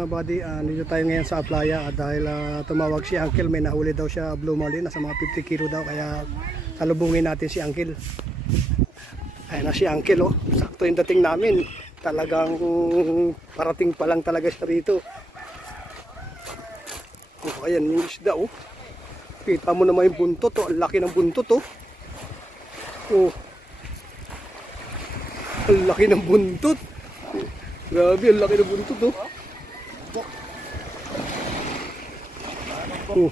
mga buddy, dito tayo ngayon sa playa dahil tumawag si Uncle, may nahuli daw siya blue marlin, nasa mga 50 kilo daw, kaya salubungin natin si Uncle. Ayun na si Uncle, oh. Sakto yung dating namin, talagang parating pa lang talaga siya rito. Oh, ayan yung isda, oh. Kita mo naman yung buntot, oh. Ang laki ng buntot, oh. Oh. Ang laki ng buntot. Grabe, ang laki ng buntot, oh. Oh.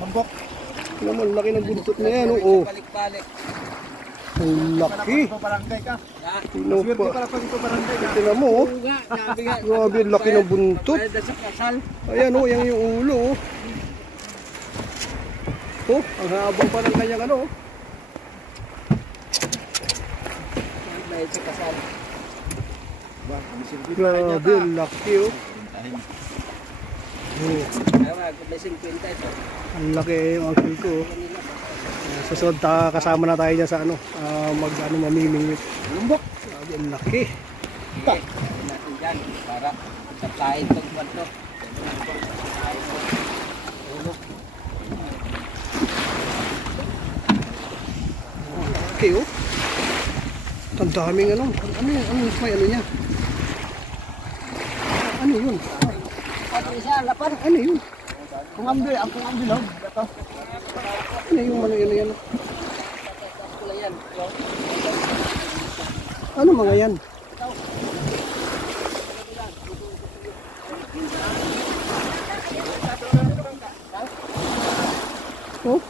Lambok. Naman, ang laki ng buntot na yan, oh. Balik-balik. Ang laki. Barangay ka. Tino pa. Para pag ito barangay ka. Tingnan mo, oh. Grabe, ang laki ng buntot. Ayan, oh, yan yung ulo, oh. Oh, ang habang pa ng kanyang ano, oh. Grabe, ang laki, oh. Oh. Ang laki yung uncle ko. Susunod kasama na tayo dyan sa ano, mamimingwit. Lumbok. Grabe, ang laki. Natin dyan para saplahin itong banto. Ang laki, oh. Ang daming ano. Ano yan? May ano niya? Ano yun? Ano yun? Kung ambil, ang kung ambil lang. Ano yung ano yan? Ano mga yan? Oh?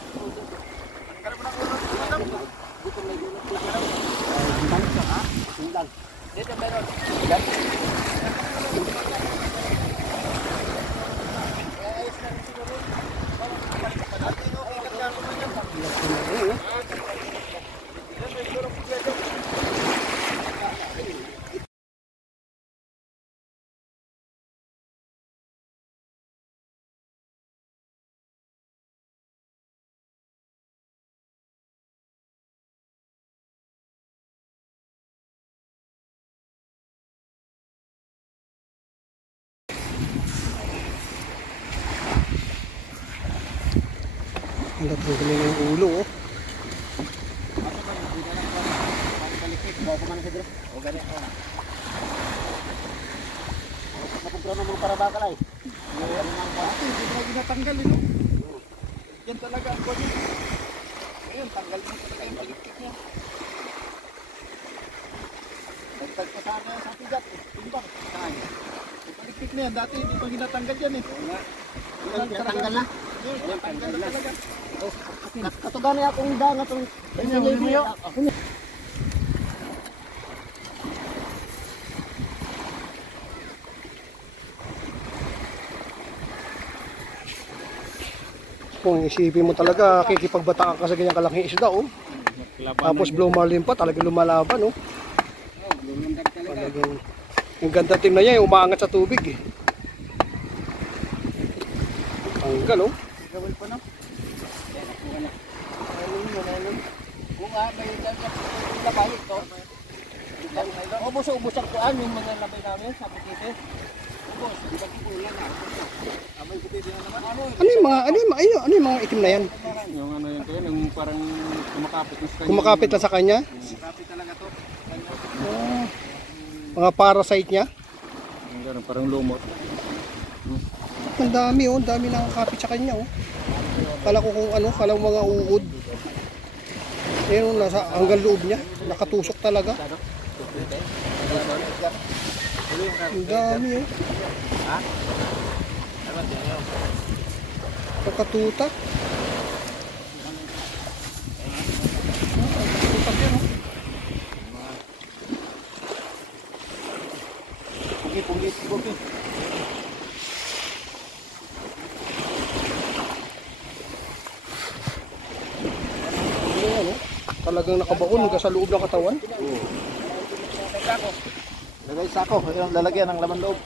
Dito meron. Ang natanggalin na yung ulo, oh. Nakumpra mo para bakal ay. Hindi na ginatanggal ito. Yan talaga ang kodi. Ayun, tanggal mo talaga yung palikpik niya. Dagdag pa sana sa tigat. Timbang. Saan? Yung palikpik na yan. Dati hindi pa ginatanggal yan eh. Oo nga. Ginatanggal na? Yan, tanggal na talaga. Katugan na akong dangat ang Ganyan, Kung isipin mo talaga, kikipagbataan ka sa ganyang kalaking isda, oh. Tapos blue marlin pa, talagang lumalaban, oh. Talagang, yung ganda team na niya, umaangat sa tubig, eh. Tanggal, oh. Gawin pa na. Kung may labay ito. Ubos ang kuan yung mga labay namin sa bukite. Ubos, pagkukulan na. Amay bukite na naman. Ano yung mga itim na yan? Yung ano yun to, yung parang kumakapit na sa kanya. Kumakapit na sa kanya? Kumakapit talaga to. Mga parasite niya? Yung parang lumot. Ang dami, oh. Ang dami nakakapit sa kanya, oh. Kala ko kung ano, kala ko mga uod. Ayun, nasa hanggang loob niya. Nakatusok talaga. Ang dami, oh. Nakatutak. Nakatutak yan, oh. Pugi. Talagang nakabaon hanggang sa loob ng katawan. Lagay sako, yung lalagyan ng laman loob.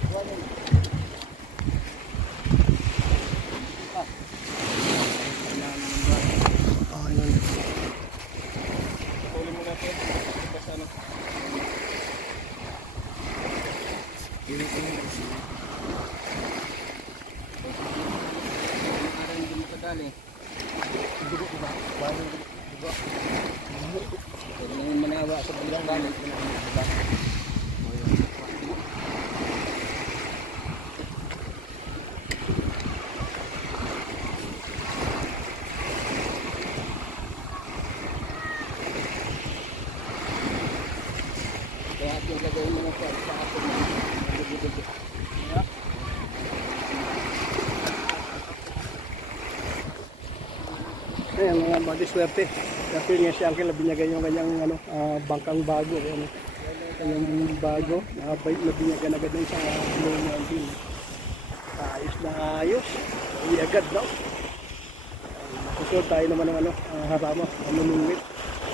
Ayun. bali. Dugo ba? Bali dugo. Pwede naman manawa sa bilang bali. Diba? Kaya yung gagawin mo po sa akin na dugo-dugo. Ayan mga buddy, swerte. Kasi nga si Uncle binigay yung kanyang bangkang bago. Kanyang bago, nabinyagan agad ng sa Blue Mountain. Ayos na ayos. Hindi agad, no? Susunod tayo naman ng harama, manunungit.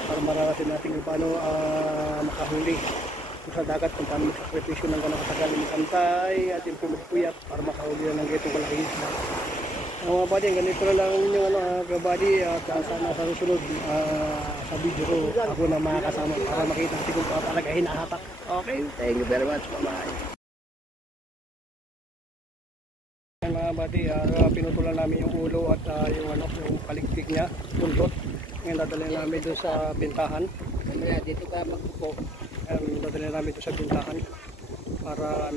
Para mararating natin kung paano makahuli sa dagat, kung paano magsakripisyo ng ganang katagal makantay at yung pumipuyat para makahuli na ng ganitong kalaking isla. Mga buddy, ganito na lang yung kabady at sana sa susunod sa video ko ako na makakasama para makita natin kung paano talaga hinahatak. Okay, thank you very much. Bye-bye. Mga buddy, pinutulan namin yung ulo at yung paligpik niya, pundot. Ngayon dadalhin namin doon sa bintahan. Dito ka magpupo. Dadalhin namin doon sa bintahan para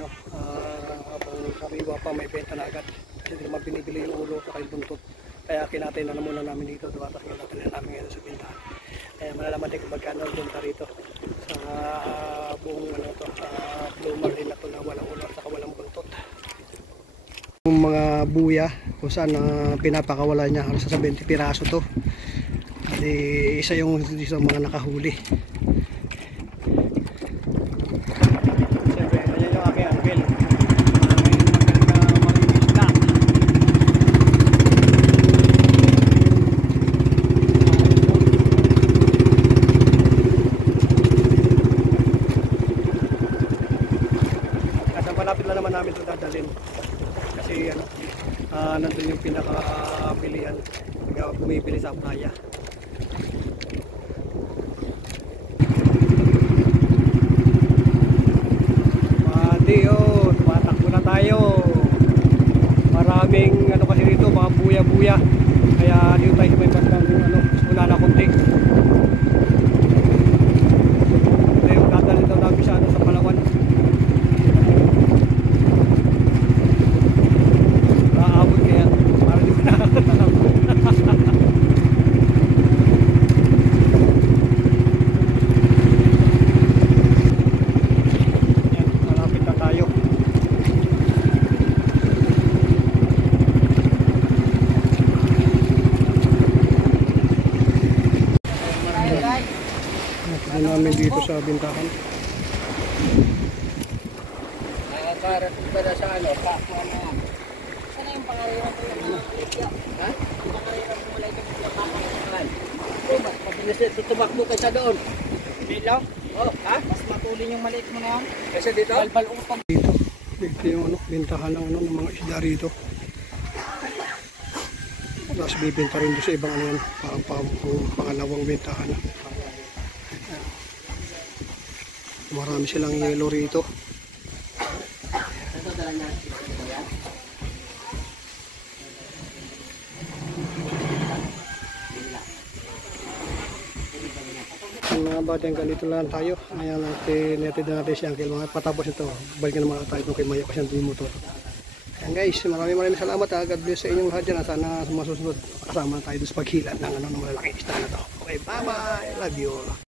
habang sariwa pa may benta na agad. Kasi hindi naman binibili yung ulo at yung buntot. Kaya kinatay na muna namin dito. Diba? Tapos dadalhin namin ngayon sa bintahan. Kaya malalaman din kung magkano ang benta rito sa buong Blue Marlin na ito na walang ulo at saka walang buntot. Yung mga buya kung saan pinapakawala niya, halos sa 20 piraso to. Isa yung mga nakahuli. Siyempre, ayan yung aking Uncle. Malapit lang naman namin ito dadalhin. Kasi nandun yung pinaka-pilihan. Bumibili sa playa. Tumatakbo na tayo. Maraming kasi dito, mga buya-buya. Kaya dito tayo may bandang una na kunti. Ito yung dadalhin daw namin sa Palawan. Naabot kaya para di ba nakakatakbo. Namin dito sa bintahan. Nakakarating ba na sa kakuha na yan? Sana yung pangalaman ko yung mga kulitya? Ha? Yung pangalaman ko mula yung kakuhaan. Mabilis ito tumakbo kaysa doon. Hindi lang? Oo. Ha? Mas matulin yung maliit mo na yan. Kasi dito? Balbal utang. Dito yung bintahan ng mga isda rito. Tapos bibenta rin doon sa ibang yan. Pangalawang bintahan. Marami silang yelo rito. Mga batang ganito lang tayo. Ayan natin si Uncle. Mga patapos ito, balikan naman tayo kung kay Maya pa siyang motor. Ayan guys, maraming salamat. God bless sa inyong lahat dyan. Sana sa masusunod kasama tayo sa paghilan ng malalaking isda na to. Okay, bye bye. Love you all.